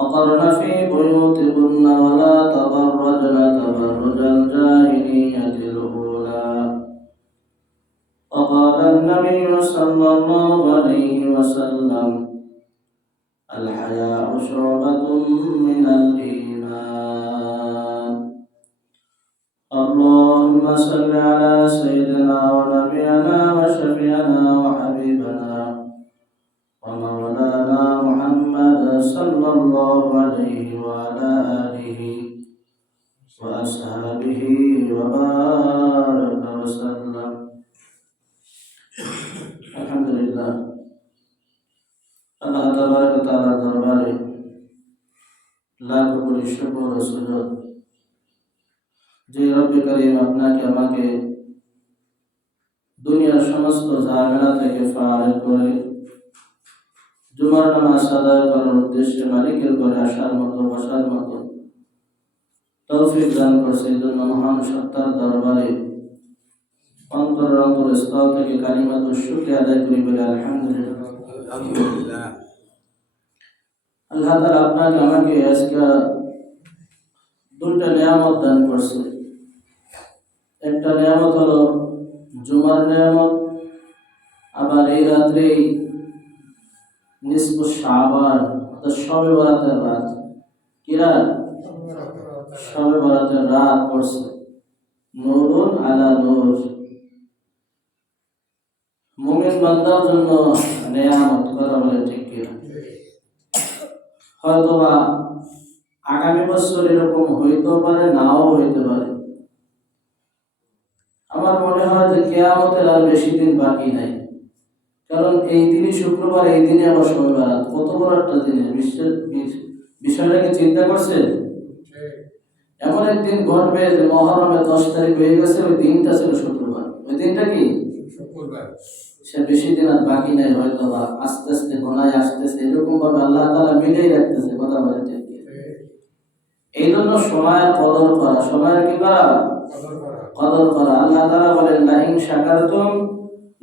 وقرن في بيوتكن ولا تبرجن تبرج الجاهلية الأولى. وقال النبي صلى الله عليه وسلم الحياء شعبة من الإيمان. اللهم صل على سيدنا ونبينا وشفيعنا وحبيبنا ومولانا محمد صلى الله عليه وعلى آله وأصحابه وبارك وسلم الحمد لله আল্লাহ তাবারক তাআলা দরবারে লাখ কোটি শুকর ও সুজুদ যে রব্বে করিম আপনাকে আমাকে দুনিয়ার সমস্ত ঝামেলা থেকে ফারেক করে জুমার নামাজ আদায় করার উদ্দেশ্যে মালিকের ঘরে আসার মতো, বসার মতো তৌফিক দান করছে এই জন্য মহান সত্তার দরবারে অন্তর অন্তর স্থল থেকে কালিমাত শুক্রিয়া আদায় করি বলে আলহামদুলিল্লাহ। আল্লাহ তাআলা আপনাকে, আমাকে আজকে দুইটা নিয়ামত দান করছে। একটা নিয়ামত হলো জুমার নিয়ামত, আবার এই রাত্রে নিসফ শাবান অর্থাৎ শবে বরাতের রাত। কি রাত? শবে বরাতের রাত পড়ছে। নূরুন আলা নূর। মুমিন বান্দার জন্য নিয়ামত কথা বলে ঠিক কিনা হয়তোবা আগামী বছর এরকম হইতেও পারে, নাও হইতে পারে। আমার মনে হয় যে কেয়ামতের আর বেশি দিন বাকি নাই। কারণ এই দিনই শুক্রবার এই দিনে আবার শনিবার। কত বড় একটা জিনিস বিশ্বের বিষ- বিষয়টাকে চিন্তা করছেন? এমন একদিন ঘটবে যে মহরমের দশ তারিখ হয়ে গেছে ওই দিনটা ছিল শুক্রবার। ওই দিনটা কি? শুক্রবার। সে বেশি দিন আর বাকি নাই হয়তো বা আস্তে আস্তে ঘনায় আসতেছে এরকম ভাবে আল্লাহ তালা মিলেই রাখতেছে কথা বলে এই জন্য সময়ের কদর করা সময়ের কি করা? কদর করা। আল্লাহ তাআলা বলেন লা ইন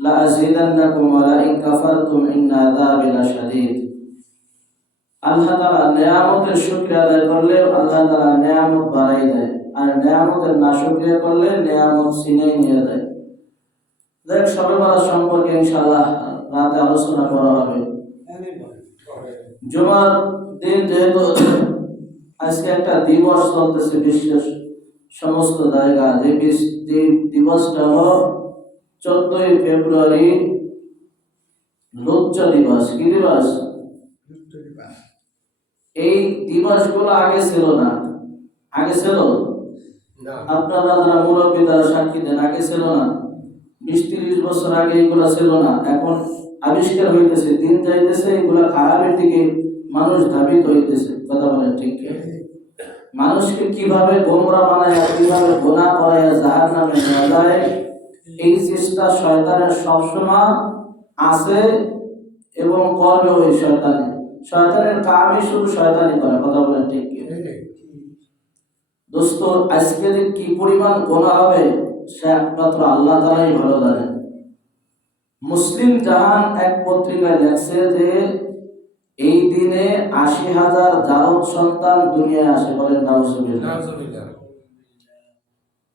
লা ইন কাফারতুম ইন্না আযাবি লাশাদীদ আল্লাহ তাআলা নিয়ামতের শুকরিয়া আদায় করলে আল্লাহ তাআলা নিয়ামত বাড়াই দেয়। আর নিয়ামতের নাশুকরিয়া করলে নিয়ামত ছিনাই নিয়ে দেয় দেখ সবে সম্পর্কে ইনশাআল্লাহ রাতে আলোচনা করা হবে। জুমার দিন যেহেতু আজকে একটা দিবস চলতেছে, বিশ্বের সমস্ত জায়গা। যে দিবসটা হলো চোদ্দই ফেব্রুয়ারি লোচ্চ দিবস কি দিবস? এই দিবসগুলো আগে ছিল না। আগে ছিল? না। আপনারা যারা মুরব্বী তারা সাক্ষী দেন আগে ছিল না। বিশ তিরিশ বছর আগে এগুলা ছিল না। এখন আবিষ্কার হইতেছে দিন যাইতেছে এগুলা খারাপের দিকে মানুষ ধাবিত হইতেছে। কথা বলেন ঠিক? মানুষকে কীভাবে গোমরা বানায় কীভাবে গোনা করায় জাহার নামে যায় এই চেষ্টা শয়তানের সবসময় আছে এবং করবে ওই শয়তানে। শয়তানের কামই শুধু শয়তানি করে কথা বলেন ঠিক কি? দোস্ত আজকে কি পরিমাণ গোনা হবে সে একমাত্র আল্লাহ তালাই ভালো জানেন মুসলিম জাহান এক পত্রিকায় লেখছে যে এই দিনে আশি হাজার জারদ সন্তান দুনিয়ায় আসে বলেন নাউজুবিল্লাহ।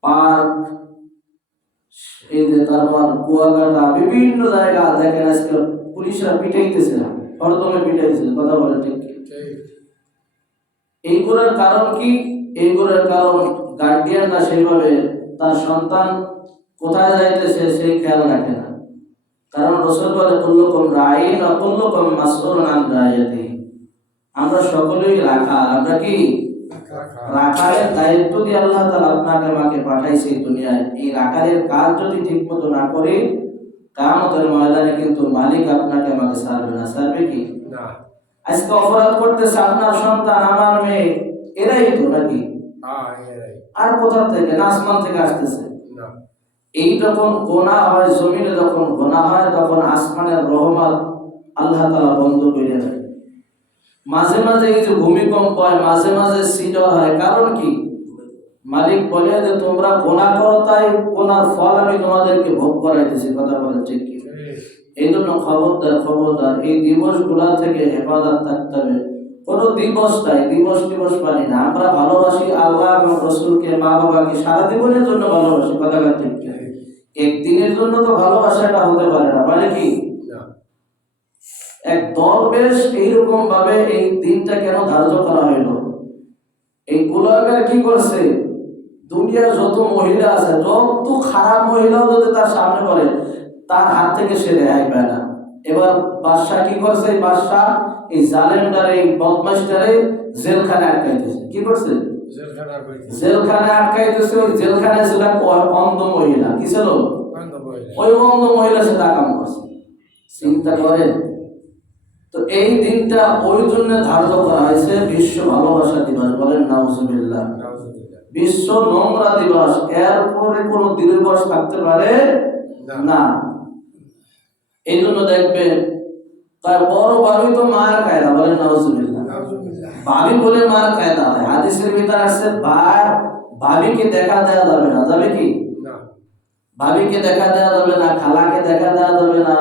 পার্ক এই যে তারপর কুয়াকাটা, বিভিন্ন জায়গা দেখেন আজকে পুলিশরা পিটাইতেছে না, হরদমে পিটাইছে কথা বলেন ঠিক এইগুলোর কারণ কি? এইগুলোর কারণ গার্ডিয়ানরা সেইভাবে তার সন্তান কোথায় যাইতেছে সেই খেয়াল রাখে না। কারণ রসুল বলে, কুল্লুকুম রাইন অকুল্লুকুম মাসউলুন আন রাইয়াতি আমরা সকলেই রাখা আমরা কি? রাখালের দায়িত্ব দিয়ে আল্লাহ তাআলা আপনাকে আমাকে পাঠাইছে দুনিয়ায়। এই রাখালের কাজ যদি না করি কামতের ময়দানে কিন্তু মালিক আপনাকে আমাকে ছাড়বে না। ছাড়বে কি? আজকে অপরাধ করতেছে আপনার সন্তান আমার মেয়ে এরাই তো নাকি? আর কোথা থেকে? না আসমান থেকে আসতেছে। এই যখন গোনা হয় জমিনে যখন গোনা হয় তখন আসমানের রহমত আল্লাহ তালা বন্ধ করে দেয়। মাঝে মাঝে যে ভূমিকম্প হয় মাঝে মাঝে সিডর হয় কারণ কি? মালিক বলে যে তোমরা গোনা করো তাই গোনার ফল আমি তোমাদেরকে ভোগ করাইতেছি। কথা বলে ঠিক কি? এই জন্য খবরদার খবরদার এই দিবসগুলা থেকে হেফাজত থাকতে হবে। কোনো দিবস নাই দিবস দিবস মানি না। আমরা ভালোবাসি আল্লাহ এবং রসুলকে মা বাবাকে সারা জীবনের জন্য ভালোবাসি। কথা ঠিক কি? একদিনের জন্য তো ভালোবাসাটা হতে পারে না। মানে কি? এক দরবেশ এইরকম ভাবে এই দিনটা কেন ধার্য করা হইল? এই গোলাগার কি করছে? দুনিয়ার যত মহিলা আছে যত খারাপ মহিলাও যদি তার সামনে পড়ে তার হাত থেকে সে রেহাই পায় না। এবার বাদশাহ কি করছে? এই বাদশাহ এই জালেমটারে এই বদমাসটারে জেলখানে আটকাইতেছে। কি করছে? জেলখানা কইতে জেলখানে আটকাইতেছে। ওই জেলখানায় ছিল অন্ধ মহিলা। কি ছিল ওই অন্ধ মহিলা সে কাম করছে। চিন্তা করেন তো এই দিনটা ওই জন্য ধার্য করা হয়েছে বিশ্ব ভালোবাসা দিবস বলেন নাউজুবিল্লাহ। বিশ্ব নোংরা দিবস এর পরে কোনো দিবস থাকতে পারে না। এই জন্য দেখবেন তার বড় ভাবি তো মার কায়দা বলেন নাউজুবিল্লাহ। ভাবি বলে মার কায়দা হয়। হাদিসের ভিতরে আসছে ভাই ভাবিকে দেখা দেওয়া যাবে না যাবে কি? ভাবিকে দেখা দেওয়া যাবে না খালাকে দেখা দেওয়া যাবে না।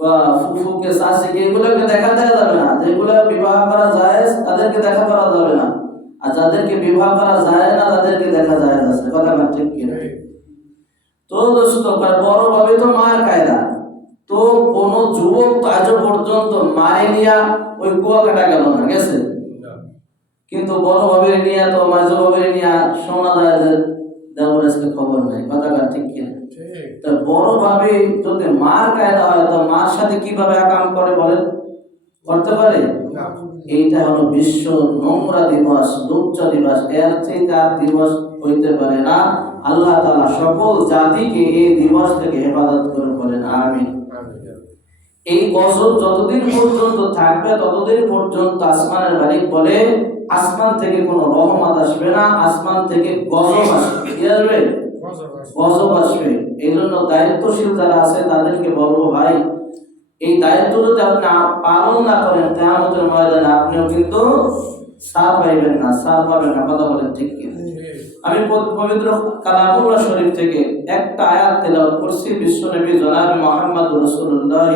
ফা- ফুফুকে শাশুকে এগুলোকে দেখা দেওয়া যাবে না। যেগুলো বিবাহ করা যায় তাদেরকে দেখা করা যাবে না। আর যাদেরকে বিবাহ করা যায় না তাদেরকে দেখা যায় আছে কথা না ঠিক কি ঠিক। তো দোস্ত বড় ভাবে তো মার কায়দা। তো কোন যুবক তো আজও পর্যন্ত মারে নিয়া ওই কুয়া কাটা গেল না গেছে? কিন্তু বড় ভাবের নিয়া তো মাঝো ভাবের নিয়া শোনা যায় যে আজকে খবর নাই কথা ঠিক কিনা? তা বড় ভাবে যদি মার কায়দা হয় তো মার সাথে কীভাবে আকাম করে বলেন? করতে পারে? এইটা হলো বিশ্ব নোংরা দিবস লুচ্চ দিবস। এর চেয়ে দিবস হইতে পারে না। আল্লাহ তাআলা সকল জাতিকে এই দিবস থেকে হেফাজত করে বলেন আমিন। আমি এই গজব যতদিন পর্যন্ত থাকবে ততদিন পর্যন্ত আসমানের মালিক বলে আসমান থেকে কোনো রহমত আসবে না আসমান থেকে গজব আসবে। কি আসবে? গজব আসবে। এই জন্য দায়িত্বশীল যারা আছে তাদেরকে বলব ভাই এই দায়িত্ব যদি আপনি পালন না করেন কেমতের ময়দানে আপনিও কিন্তু সার পাইবেন না সার পাবেন না। কথা বলেন ঠিক কি আমি পবিত্র কালামুল্লাহ শরীফ থেকে একটা আয়াত তেলাওয়াত করছি। বিশ্বনবী জনাব মুহাম্মদ রাসূলুল্লাহ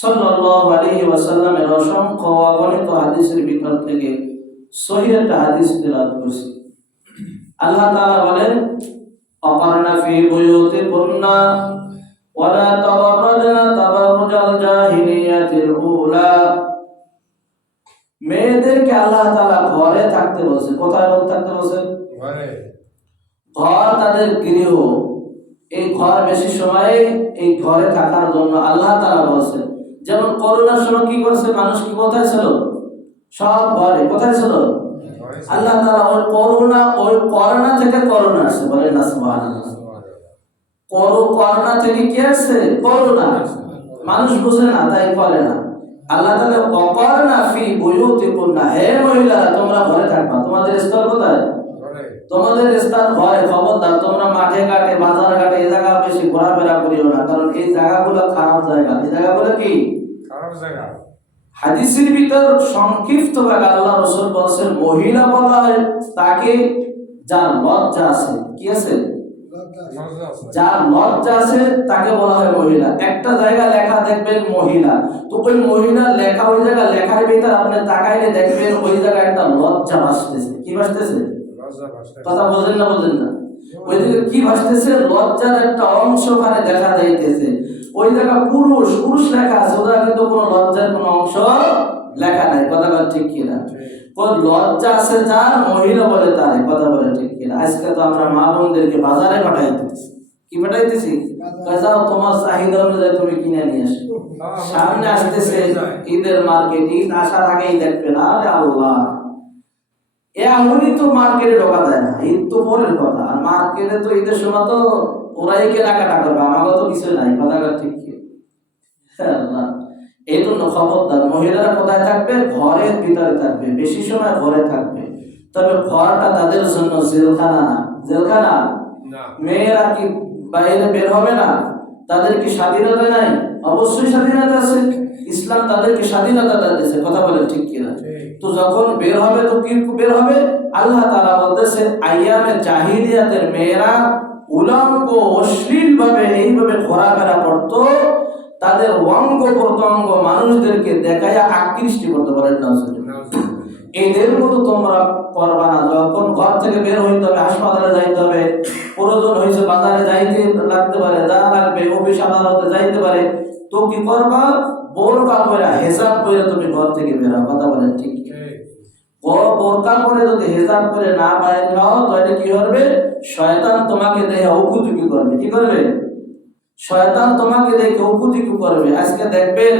সাল্লাল্লাহু আলাইহি ওয়াসাল্লামের অসংখ্য অগণিত হাদিসের ভিতর থেকে সহিহ একটা হাদিস তেলাওয়াত করছি। আল্লাহ তাআলা বলেন অপারনা ফি বুয়ুতিকুন্না ওয়ালা তাবাররাজনা তাবাররুজাল জাহিলিয়াতিল উলা। মেয়েদেরকে আল্লাহ তাআলা ঘরে থাকতে বলছে। কোথায় থাকতে বলছে? ঘরে। ঘর তাদের গৃহ। এই ঘর বেশি সময় এই ঘরে থাকার জন্য আল্লাহ তাআলা বলছে যেমন করোনার সময় কি করছে? মানুষ কি কোথায় ছিল? সব ঘরে কোথায় ছিল? আল্লাহ ওই করোনা ওই করোনা থেকে করোনা আসছে বলেন না করোনা থেকে কি আসছে করোনা মানুষ বুঝে না, তাই করে না। আল্লাহ তাআলা অকরনা ফি বুয়ুতিকুন্না হে মহিলারা তোমরা ঘরে থাকবা। তোমাদের স্তর কোথায়? তোমাদের স্থান ঘরে। খবরদার, তোমরা মাঠে ঘাটে, বাজার ঘাটে এই জায়গা বেশি ঘোরাফেরা করিও না। কারণ এই জায়গাগুলো খারাপ জায়গা। এই জায়গাগুলো কি? খারাপ জায়গা। হাদিসের ভিতর সংক্ষিপ্ত ভাবে আল্লাহ রসুল বলছেন মহিলা বলা হয় তাকে যার লজ্জা আছে। কি আছে? যার লজ্জা আছে তাকে বলা হয় মহিলা। একটা জায়গা লেখা দেখবেন মহিলা। তো ওই মহিলার লেখা ওই জায়গা লেখার ভিতর আপনি তাকাইলে দেখবেন ওই জায়গায় একটা লজ্জা ভাসতেছে। কি ভাসতেছে? কথা বোঝেন না বোঝেন না? ওইদিকে কি ভাসতেছে? লজ্জার একটা অংশ ওখানে দেখা যাইতেছে। ওই জায়গা পুরুষ পুরুষ লেখা আছে ওরা কিন্তু কোনো লজ্জার কোনো অংশ লেখা নাই, কথা বলে ঠিক কিনা? কোন লজ্জা আছে যার, মহিলা বলে তার, কথা বলে ঠিক কিনা? আজকে তো আমরা মা বোনদেরকে বাজারে পাঠাইতেছি। কি পাঠাইতেছি? যাও, তোমার চাহিদা অনুযায়ী তুমি কিনে নিয়ে আসো। সামনে আসতেছে ঈদের মার্কেট আসার আগেই দেখবেন, আরে আল্লাহ। এমনই তো মার্কেটে ঢোকা যায় না, ঈদ তো পরের কথা, আর মার্কেটে তো ঈদের সময় তো ওরাই কেনাকাটা করবে? আমাকে তো কিছু নাই কথা ঠিক কি? এই জন্য খবরদার মহিলারা কোথায় থাকবে? ঘরের ভিতরে থাকবে বেশি সময় ঘরে থাকবে। তবে ঘরটা তাদের জন্য জেলখানা না। জেলখানা? মেয়েরা কি বাইরে বের হবে না? তাদের কি স্বাধীনতা নাই? অবশ্যই স্বাধীনতা আছে। ইসলাম তাদেরকে স্বাধীনতা দিয়েছে? কথা বলে ঠিক কিনা? তো যখন বের হবে তো কি বের হবে? আল্লাহ তাআলা বলতেছে আইয়ামে জাহিলিয়াতের মেয়েরা উলঙ্গ অশ্লীল ভাবে এইভাবে ঘোরাফেরা করতো, তাদের অঙ্গ প্রত্যঙ্গ মানুষদেরকে দেখাইয়া আকৃষ্টি করতে পারেন না এদের মতো তোমরা করবা না। যখন ঘর থেকে বের হইতে হবে, হাসপাতালে যাইতে হবে, প্রয়োজন হয়েছে বাজারে যাইতে লাগতে পারে, যা লাগবে, অফিস, আদালতে যাইতে পারে, তো কি করবা? বোরকা করে হেসাব করে তুমি ঘর থেকে বের কথা বলেন ঠিক ও বোরকা করে যদি হেসাব করে না বাইরে হও তাহলে কি হবে শয়তান তোমাকে দেখে উপযোগী করবে। কি করবে? শয়তান তোমাকে দেখে উপযোগী করবে। আজকে দেখবেন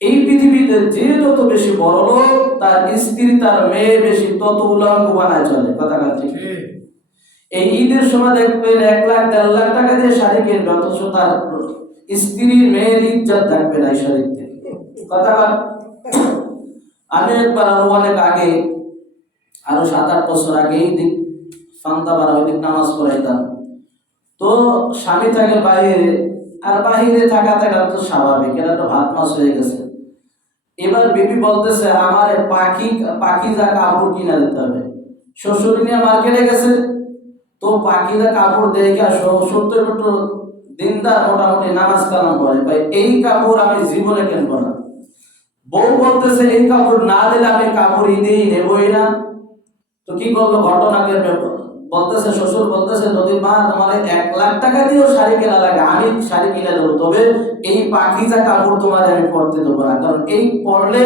এই পৃথিবীতে যে যত বেশি বড় লোক তার স্ত্রী তার মেয়ে বেশি তত উলঙ্গ বানায় চলে। কথা ঠিক? এই ঈদের সময় দেখবেন এক লাখ দেড় লাখ টাকা দিয়ে শাড়ি কিনবে অথচ তার স্ত্রীর মেয়ের ইজ্জত থাকবে না এই থেকে কথা। আমি একবার আরও অনেক আগে, আরও সাত আট বছর আগে দিক ফান্তাপাড়া ওই নামাজ পড়াইতাম। তো স্বামী থাকে বাইরে, আর বাহিরে থাকা থাকা তো স্বাভাবিক, এটা তো ভাত মাছ হয়ে গেছে। এবার বিবি বলতেছে, আমার পাখি পাখিজা কাপড় কিনা দিতে হবে। শ্বশুর নিয়ে মার্কেটে গেছে, তো পাখিজা কাপড় দেখে সত্তর একটু দিনদার মোটামুটি নামাজ কালাম করে? ভাই এই কাপড় আমি জীবনে কিনবো না। বউ বলতেছে, এই কাপড় না দিলে আমি কাপড় ঈদেই নেবই না। তো কি করল? ঘটনাকে বলতেছে, শ্বশুর বলতেছে, যদি মা তোমার এক লাখ টাকা দিয়েও শাড়ি কেনা লাগে, আমি শাড়ি কিনে দেবো। তবে এই পাখিজা কাপড় তোমার আমি পরতে দেবো না। কারণ এই পরলে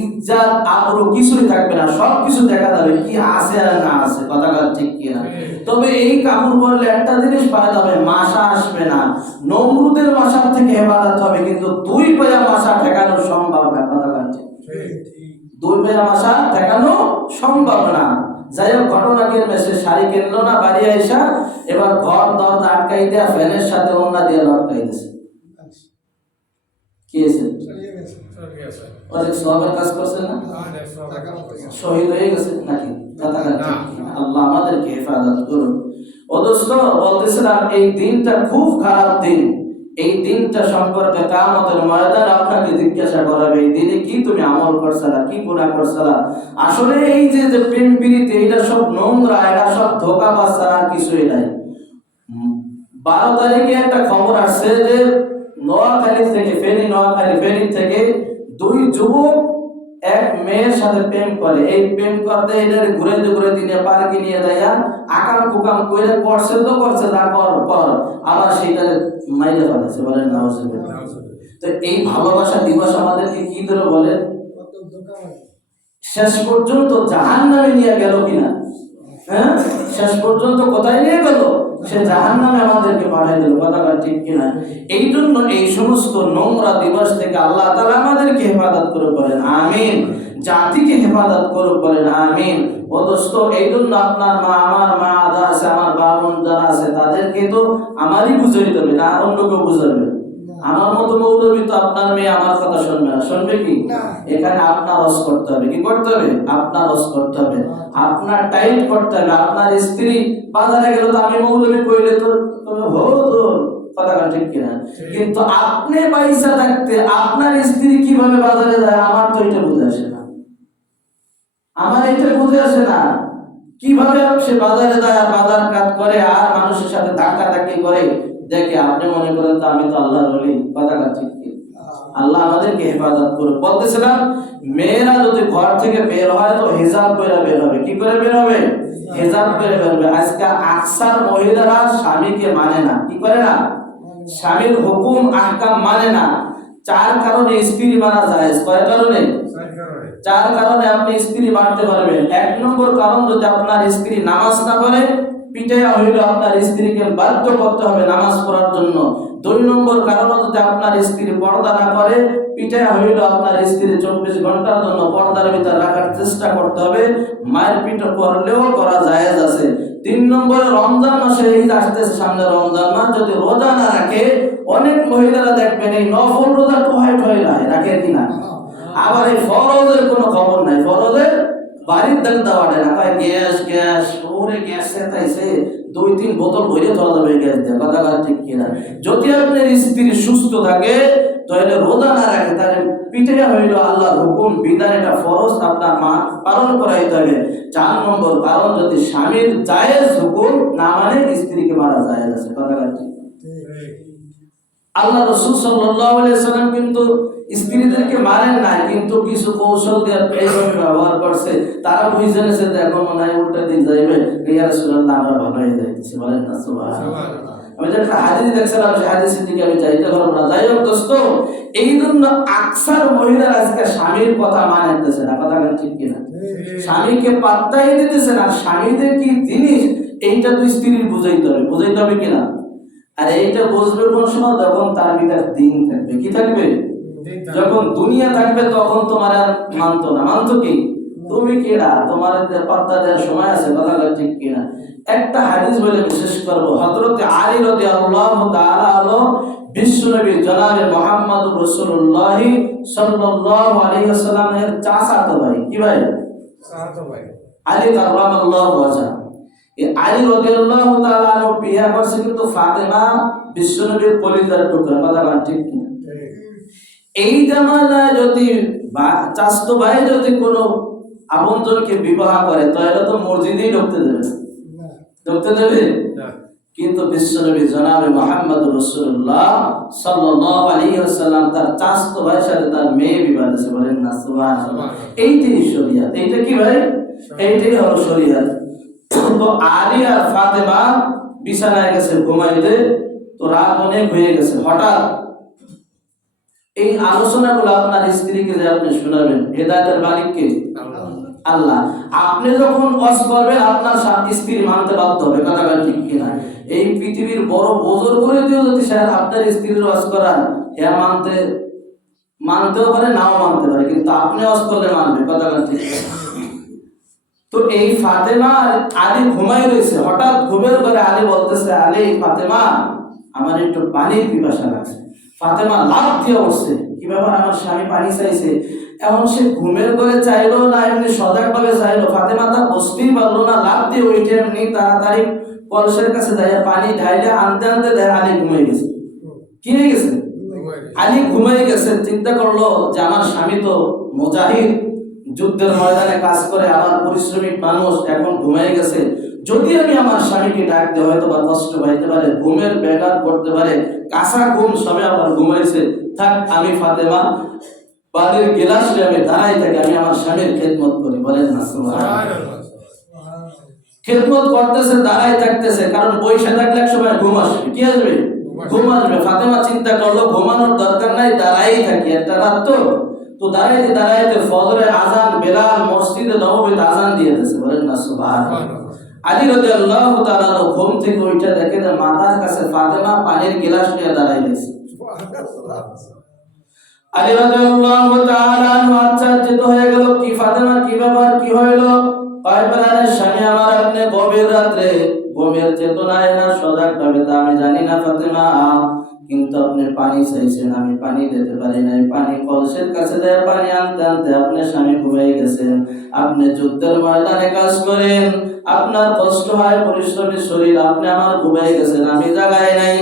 ইজ্জাত আবরু কিছুই থাকবে না। সব কিছু দেখা যাবে কি আছে আর না আছে। কথা ঠিক কিনা? তবে এই কাপড় পরলে একটা জিনিস পাওয়া যাবে মাসা আসবে না। নমরুদের মাসার থেকে হেফাজত হবে, কিন্তু দুই পয়া মাসা ঠেকানো সম্ভব না, কথা ঠিক? দুই পয়া মাসা ঠেকানো সম্ভব না। যাই হোক ঘটনাকে মেসে শাড়ি কিনলো না, বাড়ি আইসা, এবার ঘর দরজা আটকাই দেয়া ফ্যানের সাথে অন্য দিয়ে লটকাই দিছে কি অনেক সবের কাজ করছে না শহীদ হয়ে গেছে নাকি আল্লাহ আমাদেরকে হেফাজত করুন ও দোস্ত বলতেছিলাম এই দিনটা খুব খারাপ দিন এই দিনটা সম্পর্কে কামতের ময়দান আপনাকে জিজ্ঞাসা করাবে এই দিনে কি তুমি আমল করছালা কি গুনাহ করছালা আসলে এই যে যে প্রেম প্রীতি এটা সব নোংরা এটা সব ধোকা বাচ্চা আর কিছুই নাই। বারো তারিখে একটা খবর আসছে যে নোয়াখালী থেকে ফেনী নোয়াখালী ফেনী থেকে দুই যুবক এক মেয়ের সাথে প্রেম করে। এই প্রেম করতে এদের ঘুরে ঘুরে দিনে পার্কে নিয়ে দেয়া আকাম কুকাম করে করছে তো করছে তা কর কর আবার সেটা মাইরে ফেলেছে বলে নাউজুবিল্লাহ তো এই ভালোবাসা দিবস আমাদেরকে কি ধরে বলে? শেষ পর্যন্ত জাহান নামে নিয়ে গেল কিনা? হ্যাঁ? শেষ পর্যন্ত কোথায় নিয়ে গেল? সে জাহান নামে আমাদেরকে পাঠাই দিল, কথাটা ঠিক কিনা? এই জন্য এই সমস্ত নোংরা দিবস থেকে আল্লাহ তালা আমাদেরকে হেফাজত করে বলেন, আমিন। জাতিকে হেফাজত করে বলেন, আমিন। ও দোস্ত এই জন্য আপনার মা, আমার মা আদা আছে, আমার বাবা যারা আছে, তাদেরকে তো আমারই বুঝে দিতে হবে না অন্য কেউ বুঝাবে আমার মতো মৌলবী তো আপনার মেয়ে আমার কথা শুনবে না। শুনবে কি? এখানে আপনার রস করতে হবে। কি করতে হবে? আপনার রস করতে হবে। আপনার টাইট করতে হবে। আপনার স্ত্রী বাজারে গেল তো আমি মৌলবী কইলে তো হো তো কথাটা ঠিক কিনা? কিন্তু আপনি পয়সা থাকতে আপনার স্ত্রী কীভাবে বাজারে যায় আমার তো এটা বুঝে আসে না। আমার এটা বুঝে আসে না। কীভাবে সে বাজারে যায় বাজার কাজ করে আর মানুষের সাথে ধাক্কা ধাক্কি করে দেখে আপনি মনে করেন তো আমি তো আল্লাহর ওলি কথা ঠিক কি? আল্লাহ আমাদেরকে হেফাজত করে বলতেছিলাম মেয়েরা যদি ঘর থেকে বের হয় তো হিজাব করে বের হবে। কি করে বের হবে? হিজাব করে বের হবে। আজকে আকসার মহিলারা স্বামীকে মানে না। কি করে না? স্বামীর হুকুম আহকাম মানে না। চার কারণে স্ত্রী মারা যায়। কয় কারণে। চার কারণে আপনি স্ত্রী মারতে পারবেন। এক নম্বর কারণ যদি আপনার স্ত্রী নামাজ না পড়ে পিটাইয়া হইল আপনার স্ত্রীকে বাধ্য করতে হবে নামাজ পড়ার জন্য। দুই নম্বর কারণ যদি আপনার স্ত্রী পর্দা না করে পিটাইয়া হইল আপনার স্ত্রী চব্বিশ ঘণ্টার জন্য পর্দার ভিতর রাখার চেষ্টা করতে হবে। মায়ের করলেও করা জায়েজ আছে। তিন নম্বরে, রমজান মাসে যে আসতেছে সামনে রমজান মাস। যদি রোজা না রাখে, অনেক মহিলারা দেখবেন এই নফল রোজা টোহাই টোহাই রাখে কিনা? আবার এই ফরজের কোনো খবর নাই। ফরজের বাড়ির দাম দেওয়া না। কয় গ্যাস গ্যাস ওরে গ্যাস সেটাইছে দুই তিন বোতল ভরে তোলা যাবে গ্যাস দিয়ে কথা কথা ঠিক কিনা। যদি আপনার স্ত্রী সুস্থ থাকে তাহলে রোজা না রাখে তাহলে পিঠে হইল আল্লাহর হুকুম বিধান এটা ফরজ আপনার মা পালন করাইতে হবে। চার নম্বর কারণ যদি স্বামীর জায়েজ হুকুম না মানে স্ত্রীকে মারা জায়েজ আছে কথা কথা ঠিক আল্লাহ রসুল সাল্লাম কিন্তু স্ত্রীদেরকে মারেন না কিন্তু কিছু কৌশল দিয়ে এইভাবে ব্যবহার করছে। তারা বুঝে নিয়েছে দেখো মনে হয় উল্টা দিক যাইবে। ইয়া রাসূলুল্লাহ আমরা ভালো হয়ে যাইতেছি বলেন না সুবহানাল্লাহ। আমি হাদিস দেখছিলাম সেই হাদিসের দিকে আমি পারব না। যাই হোক দোস্ত এই জন্য আকসার মহিলার আজকে স্বামীর কথা মানতেছে না। কথা ঠিক কিনা? স্বামীকে পাত্তাই দিতেছে না। স্বামীদের কি জিনিস এইটা তো স্ত্রীর বুঝাইতে হবে। বুঝাইতে হবে কিনা? আর এইটা বুঝবে কোন সময়? যখন তার ভিতর দিন থাকবে। কি থাকবে? যখন দুনিয়া থাকবে তখন তোমার আর মানতো না। মানতো কি? তুমি কেডা? তোমার পাত্তা দেওয়ার সময় আছে কথা ঠিক কিনা? একটা হাদিস বলে বিশেষ করব। হযরতে আলী রাদিয়াল্লাহু তাআলা হলো বিশ্বনবী জনাবে মুহাম্মদ সাল্লাল্লাহু আলাইহি ওয়াসাল্লামের চাচাতো ভাই। কি ভাই? আলী কাররামাল্লাহু ওয়াজহা এই আলী রাদিয়াল্লাহু তাআলা আনহু বিয়ে করছে কিন্তু ফাতেমা বিশ্বনবীর কলিজার টুকরা কথা ঠিক কিনা? এই জামানায় যদি চাস্তো ভাই যদি কোনো আপনজনকে বিবাহ করে তাহলে তো মসজিদেই ঢুকতে দেবে ঢুকতে দেবে? কিন্তু বিশ্বনবী জনাবে মোহাম্মদ রসুল্লাহ সাল্লাল্লাহু আলাইহি ওয়াসাল্লাম তার চাস্তো ভাইয়ের সাথে তার মেয়ে বিবাহ দিয়েছে। বলেন না সুবহানাল্লাহ। এইটাই শরিয়াত। এইটা কি ভাই? এইটাই হলো শরিয়াত। তো আলী আর ফাতেমা বিছানায় গেছে ঘুমাইতে তো রাত অনেক হয়ে গেছে। হঠাৎ এই আলোচনাগুলো আপনার স্ত্রীকে যে আপনি শোনাবেন হেদায়তের মালিককে? আল্লাহ। আল্লাহ। আপনি যখন অস করবেন আপনার স্ত্রী মানতে বাধ্য হবে। কথা ঠিক কিনা? এই পৃথিবীর বড় বোঝর করে দিও যদি স্যার আপনার স্ত্রীর অস করান হ্যাঁ মানতে মানতেও পারে নাও মানতে পারে কিন্তু আপনি অস করলে মানবে। কথা ঠিক তো এই ফাতেমা আলী ঘুমাই রয়েছে। হঠাৎ ঘুমের করে আলী বলতেছে আলী ফাতেমা আমার একটু পানির পিপাসা লাগছে। ফাতেমা লাভ দিয়ে উঠছে। কি ব্যাপার? আমার স্বামী পানি চাইছে। এখন সে ঘুমের করে চাইলো না, এমনি সজাগ ভাবে চাইলো। ফাতেমা তা বসতেই পারল না লাভ দিয়ে উঠে এমনি তাড়াতাড়ি কলসের কাছে যায়, পানি ঢাইলে আনতে আনতে দেয়, আলী ঘুমিয়ে গেছে। কি হয়ে গেছে? আলী ঘুমিয়ে গেছে, চিন্তা করল যে আমার স্বামী তো মুজাহিদ। যুদ্ধের ময়দানে কাজ করে আমার পরিশ্রমিক মানুষ, এখন ঘুমিয়ে গেছে। যদি আমি আমার স্বামীকে ডাক দিয়ে হয়তো বা কষ্ট পাইতে পারে, ঘুমের ব্যাঘাত করতে পারে, কাঁচা ঘুম সবে আবার ঘুমাইছে, থাক আমি ফাতেমা পানির গেলাস আমি দাঁড়াই থাকি, আমি আমার স্বামীর খেদমত করি। বলেন খেদমত করতেছে, দাঁড়াই থাকতেছে, কারণ বৈশা থাকলে এক ঘুম আসবে। কি আসবে? ঘুম আসবে। ফাতেমা চিন্তা করল, ঘুমানোর দরকার নাই, দাঁড়াই থাকি, একটা রাত তো। তো দাঁড়াইতে দাঁড়াইতে ফজরে আজান বেলাল মসজিদে নববীতে আজান দিয়ে দিয়েছে। বলেন না, সুবহানাল্লাহ। আলী রাদিয়াল্লাহু তাআলা ঘুম থেকে উঠে দেখে যে মাথার কাছে ফাতেমা পানির গিলাস নিয়ে দাঁড়াই গেছে আলী আল্লাহ তাআলা আনহু আশ্চর্যিত হয়ে গেল কি ফাতেমা কি ব্যাপার কি হইল? প্রাণের স্বামী আমার আপনি গভীর রাত্রে গভীর চেতনায় না সজাগ ভাবে তা আমি জানি না ফাতেমা। কিন্তু আপনি পানি চাইছেন, আমি পানি দিতে পারি নাই। পানি কলসের কাছে দেয়, পানি আনতে আনতে আপনার স্বামী ঘুমিয়ে গেছেন। আপনি যুদ্ধের ময়দানে কাজ করেন। আপনার কষ্ট হয়, পরিশ্রমী শরীর, আপনি আমার ঘুমিয়ে গেছেন, আমি জাগাই নাই।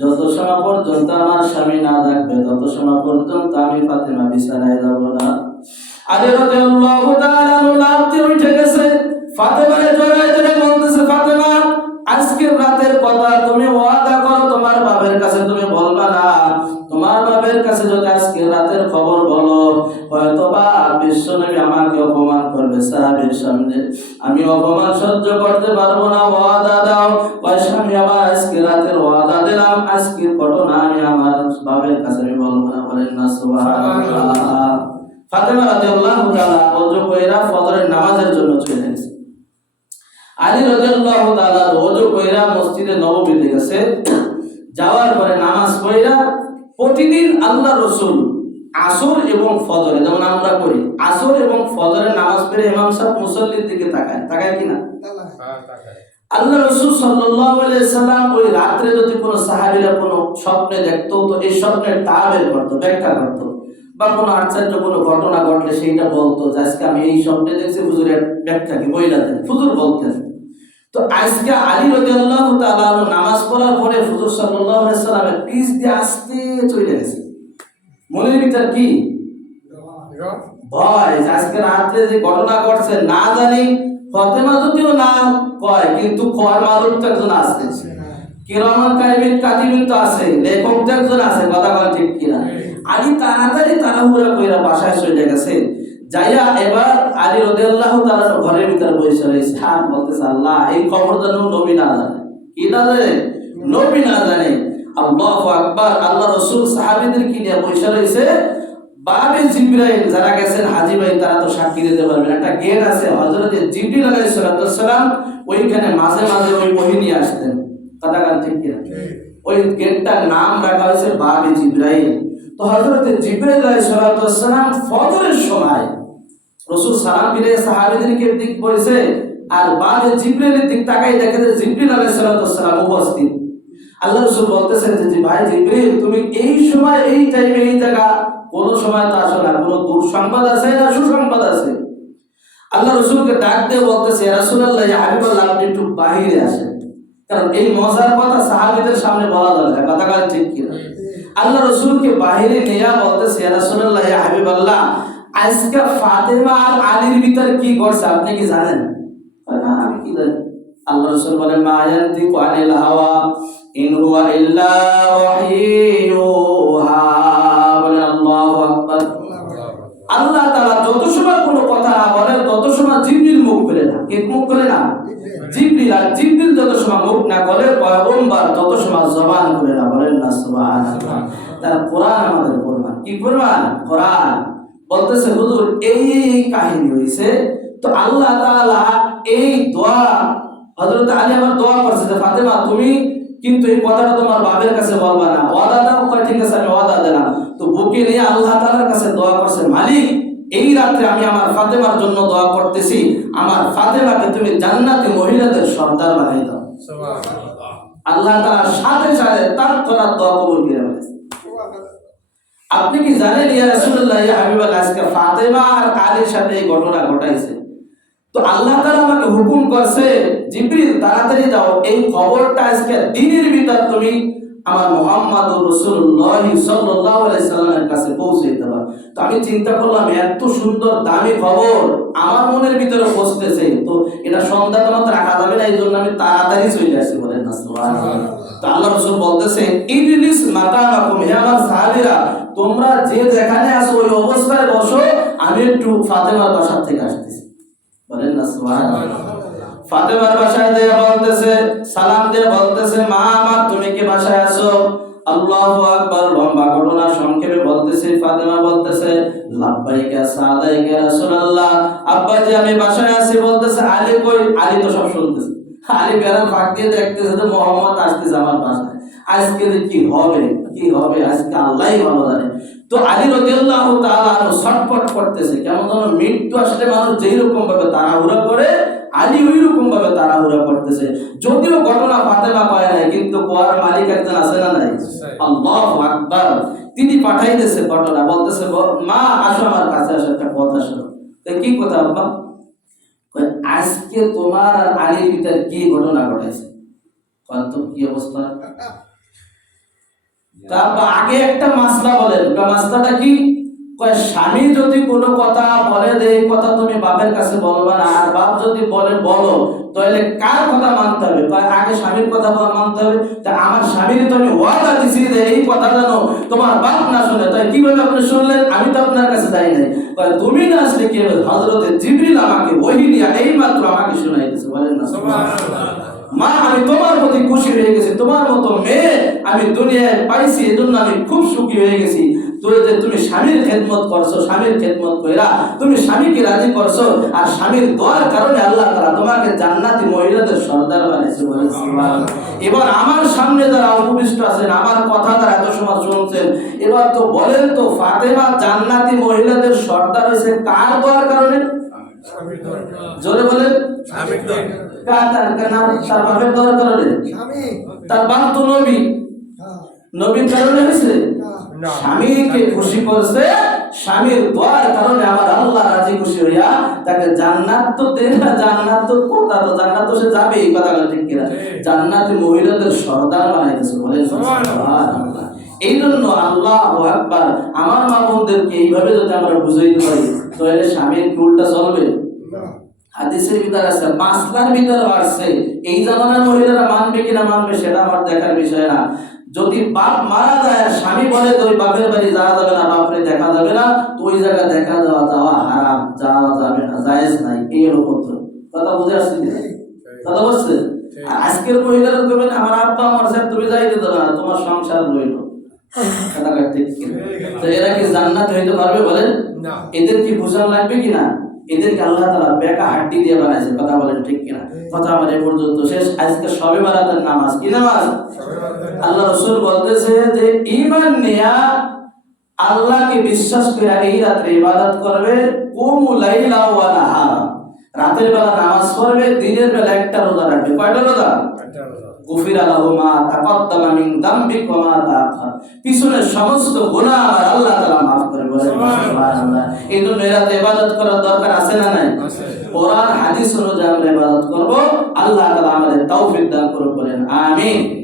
যত সময় পর্যন্ত আমার স্বামী না থাকবে, তত সময় পর্যন্ত আমি ফাতেমা বিছানায় যাব না। আলী রাদিয়াল্লাহু তাআলা আনহু উঠে গেছে। ফাতেমারে জড়ায় ধরে বলতেছে, ফাতেমা, আজকের রাতের কথা তুমি ওয়াদা তোমার বাবার কাছে তুমি বলবা না। তোমার বাবার কাছে যদি আজকের রাতের খবর বলো হয়তো বা বিশ্বনবী আমাকে অপমান করবে সাহাবীর সামনে। আমি অপমান সহ্য করতে পারব না, ওয়াদা দাও। আমার আজকে রাতের ওয়াদা দিলাম। ঘটনা আমি আমার কাছে আমি বলব না, বলেন না ওযু কইরা ফজরের নামাজের জন্য চলে আলী রাদিয়াল্লাহু কইরা মসজিদে নববীতে গেছে। যাওয়ার পরে নামাজ পড়া প্রতিদিন আল্লাহ রসুল আসর এবং ফজরে যেমন আমরা করি আসর এবং ফজরে নামাজ পড়ে ইমাম সাহেব মুসল্লির দিকে তাকায় তাকায় কিনা? আল্লাহ রসুল সাল্লাম ওই রাত্রে যদি কোনো সাহাবীরা কোনো স্বপ্নে দেখতো তো এই স্বপ্নের তাবের করতো ব্যাখ্যা করতো। বা কোনো আশ্চর্য কোনো ঘটনা ঘটলে সেইটা বলতো যে আজকে আমি এই স্বপ্নে দেখছি হুজুরের ব্যাখ্যা কি বইলা দেন হুজুর বলতেন। তো আজকে আলী তাআলা নামাজ পড়ার পরে হুজুর সাল্লাল্লাহু আলাইহি সাল্লামের দিয়ে চলে গেছে। মনের কি? আজকে রাত্রে যে ঘটনা ঘটছে, না জানি, ফতেমা যদিও না কয়, কিন্তু একজন আসতেছে কিরামান কারিমিন কাতিবিন তো আছে, লেখক একজন আছে, কথা ঠিক কিনা। আলী তাড়াতাড়ি তাড়াহুড়া কইরা বাসায় চলে গেছে। যাইয়া এবার আলী রাদিয়াল্লাহু তাআলা ঘরের ভিতরে বসে রয়েছে। আর বলতেছে আল্লাহ এই খবর যেন নবী না জানে। কি না জানে? নবী না জানে। আল্লাহু আকবার আল্লাহ রাসূল সাহাবীদের কি নিয়ে বসে রয়েছে? বাবে জিব্রাইল যারা গেছেন হাজী ভাই তারা তো সাক্ষী দিতে পারবেন একটা গেট আছে হযরত জিবরিল আলাইহিস সালাম ওইখানে মাঝে মাঝে ওই বহি নিয়ে আসতেন। কথা কান ঠিক কিনা? ওই গেটটার নাম রাখা হয়েছে বাবে জিব্রাইল। তো হযরত জিব্রাইল আলাইহিস সালাম ফজরের সময় রসুল সালাম ফিরে সাহাবীদেরকে দিক বলেছে আর বাবে জিব্রাইলের দিক তাকাই দেখে যে জিব্রিল আলাইহিস সালাম উপস্থিত। আল্লাহ রসুল বলতেছেন যে ভাই জিব্রিল তুমি এই সময় এই টাইমে এই জায়গা কোন সময় তো আসো না কোনো দুঃসংবাদ আছে না সুসংবাদ আছে? আল্লাহ রসুলকে ডাক দিয়ে বলতেছে রাসূলুল্লাহ ইয়া হাবিবাল্লাহ আপনি একটু বাহিরে আসেন। কারণ এই মজার কথা সাহাবীদের সামনে বলা যাবে না ঠিক কিনা? আল্লাহ রসুলকে বাহিরে নিয়ে বলতেছে রাসূলুল্লাহ ইয়া হাবিবাল্লাহ আজকে ফাতেমা আর আলীর ভিতর কি ঘটছে, আপনি কি জানেন? আমি কি জানি? আল্লাহ রসুল বলেন, মা ইয়ানতিকু আনিল হাওয়া, ইন হুয়া ইল্লা ওয়াহিয়ুহা। আল্লাহু আকবার। আল্লাহ তাআলা যত সময় কোনো কথা না বলেন, তত সময় জিবরিল মুখ খুলে না। কে মুখ খুলে না? জিবরিল, আর জিবরিল যত সময় মুখ না করে পয়গম্বর তত সময় জবান খুলে না। বলেন না, সুবহানাল্লাহ। তার কোরআন আমাদের কোরআন কি কোরআন কোরআন। বলতেছে হুজুর এই এই কাহিনী হইছে। তো আল্লাহ তাআলা এই দোয়া হযরত আলী আমার দোয়া করছে যে ফাতেমা তুমি কিন্তু এই কথাটা তোমার বাবার কাছে বলবা না। ওয়াদা দাও। কয় ঠিক আছে আমি ওয়াদা দিলাম। তো বুকে নিয়ে আল্লাহ তাআলার কাছে দোয়া করছে মালিক এই রাত্রে আমি আমার ফাতেমার জন্য দোয়া করতেছি। আমার ফাতেমাকে তুমি জান্নাতে মহিলাদের সর্দার বানাই দাও। আল্লাহ তাআলা সাথে সাথে তার করার দোয়া কবুল করে ফেলেছে। আপনি কি জানেন ইয়া রাসূলুল্লাহ, ইয়া হাবিবাল, আজকে ফাতেমা আর কালের সাথে এই ঘটনা ঘটাইছে? তো আল্লাহ তাআলা আমাকে হুকুম করছে, জিবরিল, তাড়াতাড়ি যাও, এই খবরটা আজকে দিনের ভিতর তুমি আমার মুহাম্মদুর রাসূলুল্লাহ সাল্লাল্লাহু আলাইহি সাল্লামের কাছে পৌঁছে দিতে দেবা তো আমি চিন্তা করলাম এত সুন্দর দামি খবর আমার মনের ভিতরে পৌঁছতেছে। তো এটা সন্ধ্যা তোমার রাখা যাবে না এই জন্য আমি তাড়াতাড়ি চলে আসি বলেন না তো আল্লাহ রাসূল বলতেছে মাকামাকুম হে আমার সাহাবীরা তোমরা যে যেখানে আছো ওই অবস্থায় বসো আমি একটু ফাতেমার বাসা থেকে আসতেছি। বলেন না সুবহানাল্লাহ। ফাতেমার বাসায় দিয়ে বলতেছে, সালাম দিয়ে বলতেছে, মা আমার, তুমি কি বাসায় আছো? আল্লাহু আকবার, লম্বা ঘটনা সংক্ষেপে বলতেছে, ফাতেমা বলতেছে, লাব্বাইকা, সাদাইকা, রাসূলুল্লাহ। আব্বা যে, আমি বাসায় আছি, বলতেছে, আলী কই? আলী তো সব শুনতেছে। আলী বেড়ার ফাঁক দিয়ে দেখতেছে যে, মোহাম্মদ আসতেছে আমার বাসায়। আজকে কি হবে কি হবে, আজকে আল্লাহই ভালো জানে। তো আলী রাদিয়াল্লাহু তাআলা ছটফট করতেছে, কেমন যেন মৃত্যু আসলে মানুষ যেই রকম ভাবে তাড়াহুড়া করে আলী ওই রকম ভাবে তাড়াহুড়া করতেছে? যদিও ঘটনা ফাতেমা পায় নাই কিন্তু কোয়ার মালিক একজন আছে না নাই? আল্লাহু আকবার। তিনি পাঠাইতেছে ঘটনা বলতেছে মা আসো আমার কাছে আসো একটা কথা শোনো। কি কথা আব্বা? আজকে তোমার আর আলীর ভিতরে কি ঘটনা ঘটাইছে? তো কি অবস্থা? তারপর আগে একটা মাসলা বলেন। মাসলাটা কি? স্বামী যদি কোনো কথা বলে যে এই কথা তুমি বাপের কাছে বলবা না। আর বাপ যদি বলে বলো তাহলে কার কথা মানতে হবে? আগে স্বামীর কথা মানতে হবে। তা আমার স্বামীর তো আমি ওয়াদা দিছি যে এই কথা জানো তোমার বাপ না শুনে। তাই কীভাবে আপনি শুনলেন? আমি তো আপনার কাছে যাই নাই। তুমি না আসলে কি হবে? হজরতে জিবরিল আমাকে ওহি নিয়ে এই মাত্র আমাকে শোনাইতেছে। বলেন না মা আমি তোমার প্রতি খুশি হয়ে গেছি। তোমার মতো মেয়ে আমি দুনিয়ায় পাইছি এজন্য আমি খুব সুখী হয়ে গেছি। যে তুমি স্বামীর খেদমত করছ স্বামীর খেদমত কইরা তুমি স্বামীকে রাজি করছ আর স্বামীর দোয়ার কারণে আল্লাহ তাআলা তোমাকে জান্নাতি মহিলাদের সর্দার বানিয়েছে এবার আমার সামনে যারা উপবিষ্ট আছেন আমার কথা তারা এত সময় শুনছেন এবার তো বলেন তো ফাতেমা জান্নাতি মহিলাদের সর্দার হয়েছে কার দোয়ার কারণে? জোরে বলেন। তার বাপের দোয়ার কারণে? তার বাপ তো নবী। হ্যাঁ। নবীর কারণে হয়েছে? না স্বামীকে খুশি করছে স্বামীর দোয়ার কারণে আমার আল্লাহ রাজি খুশি হইয়া তাকে জান্নাত তো দেন না জান্নাত তো কোথা তো জান্নাত তো সে যাবে এই কথা ঠিক কিনা? জান্নাতে মহিলাদের সর্দার বানাইতেছে বলেন সুবহানাল্লাহ। এই জন্য আল্লাহ আকবার আমার মা বোনদেরকে এইভাবে যদি আমরা বুঝাইতে পারি তাহলে স্বামীর কি উল্টা চলবে? হাদিসের ভিতরে আছে মাসলার ভিতরে আসছে এই জামানার মহিলারা মানবে কিনা মানবে সেটা আমার দেখার বিষয় না। যদি বাপ মারা যায় স্বামী বলে তো ওই বাপের বাড়ি যাওয়া যাবে না বাপরে দেখা যাবে না তো ওই জায়গা দেখা দেওয়া যাওয়া হারাম যাওয়া যাবে না জায়েজ নাই। এই হলো পত্র কথা বুঝে আসছে কথা আর আজকের মহিলারা করবেন আমার আব্বা আমার সাহেব তুমি যাইতে দেবে না তোমার সংসার রইল? তো এরা কি জান্নাত হইতে পারবে বলেন? এদের কি বোঝা লাগবে কিনা এদেরকে আল্লাহ তালা বেকা হাড্ডি দিয়ে বানাইছে কথা বলেন ঠিক কিনা কথা আমার এ পর্যন্ত শেষ। আজকে সবে বারাতের নামাজ। কি নামাজ? আল্লাহ রসুল বলতেছে যে ইমান নিয়া আল্লাহকে বিশ্বাস করে এই রাত্রে ইবাদত করবে কুমু লাইলা ওয়া নাহারা। রাতের বেলা নামাজ পড়বে দিনের বেলা একটা রোজা রাখবে। কয়টা রোজা? গুফির আলাহু মা তাকাদ্দামা মিন দামবিক ওয়া মা পিছনের সমস্ত গুনাহ আমার আল্লাহ তাআলা maaf করে বলে সুবহানাল্লাহ। এই জন্য রাতে ইবাদত করার দরকার আছে না নাই? আছে। কোরআন হাদিস অনুযায়ী আমরা ইবাদত করব। আল্লাহ তাআলা আমাদের তৌফিক দান করুন বলেন। আমিন।